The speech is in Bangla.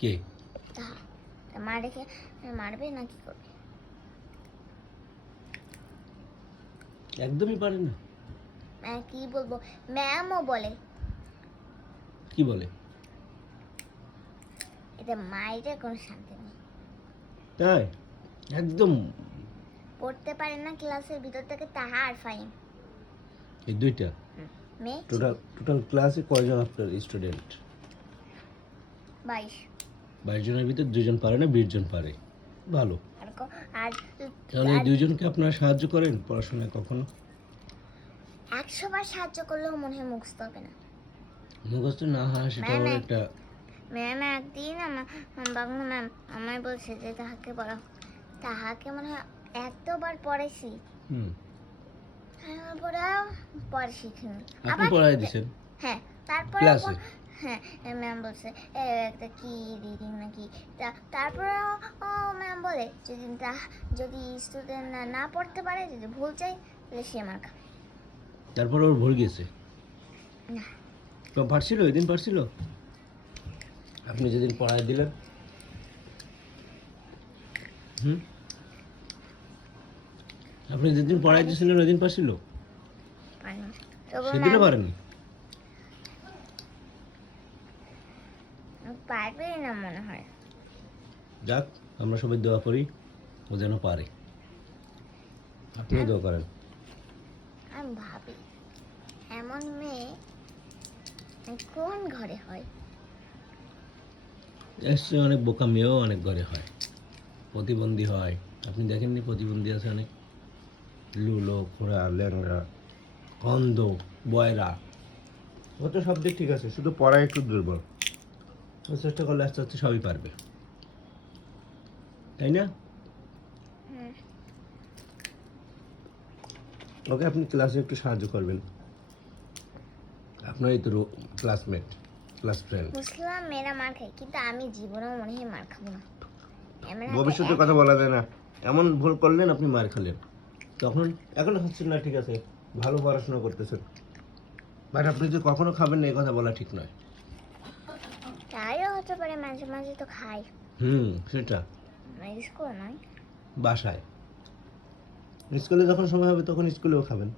কে? তাহা তা মা রেখে মারবে না কি করবে? একদমই পারে না। কি বলবো, ম্যামও বলে। কি বলে? এতে মায়ের কোনো শান্তি নেই। তাই? একদম। পড়তে পারে না ক্লাসের ভিতর থেকে, তাহা আর ফাইন। এই দুইটা মেয়ে টোটাল ক্লাসে কয়জন আপনার স্টুডেন্ট? 22। 22 জনের ভিতর 2 জন পারে না, 20 জন পারে। ভালো। আর আর তাহলে এই 2 জনকে আপনারা সাহায্য করেন পড়াশোনায় কখনো? 100 বার সাহায্য করলেও মনে হয় মুখস্থ হবে না। মুখস্থ না হয় সেটা হলো একটা। ম্যাম একদিন বাংলা ম্যাম আমায় বলছে যে তাহাকে পড়াও। তাহাকে মনে হয় এতবার পড়াইছি, পড়াও পরে শিখিনি। আপনি পড়াই দিয়েছেন? হ্যাঁ, তারপরে ক্লাসে? হ্যাঁ, ম্যাম বলছে একটা কি রিডিং নাকি। তারপরে ম্যাম বলে যদি স্টুডেন্ট না পড়তে পারে, যদি ভুল চাই তাহলে সে মার খাবে। তারপর ওর ভুল গেছে? না। তো পারছিল, ওই দিন পারছিল? আপনি যেদিন পড়াই দিলেন? আপনি যেদিন পড়াই দিয়েছিলেন ওই দিন পারছিল? সেদিনও পারেনি? পারবে না মনে হয়। যাক, আমরা সবাই দোয়া করি ও যেন পারে। আপনিও দোয়া করেন। আমি ভাবি এমন মেয়ে কোন ঘরে হয়? এসছে অনেক বোকা মেয়েও অনেক ঘরে হয়, প্রতিবন্ধী হয়। আপনি দেখেননি প্রতিবন্ধী আছে অনেক? লুলো, খোড়া, ল্যাংড়া, অন্ধ, বয়রা। ও তো সব দিক ঠিক আছে, শুধু পড়ায় একটু দুর্বল। ও চেষ্টা করলে আস্তে আস্তে সবই পারবে, তাই না? ওকে আপনি ক্লাসে একটু সাহায্য করবেন। আপনারই তো ক্লাসমেট, ক্লাস ফ্রেন্ড। মুসলিম মেয়েরা মার খায়, কিন্তু আমি জীবনেও মনে হয় মার খাবো না। ভবিষ্যতের কথা বলা যায় না। এমন ভুল করলেন আপনি মার খেলেন, তখন এখনো খাচ্ছেন না, ঠিক আছে, ভালো পড়াশোনা করতেছেন, বাট আপনি যে কখনো খাবেন না এই কথা বলা ঠিক নয়। তাইও হতে পারে, মাঝে মাঝে তো খাই। সেটা স্কুল নয়, বাসায়। স্কুলে যখন সময় হবে তখন স্কুলেও খাবেন।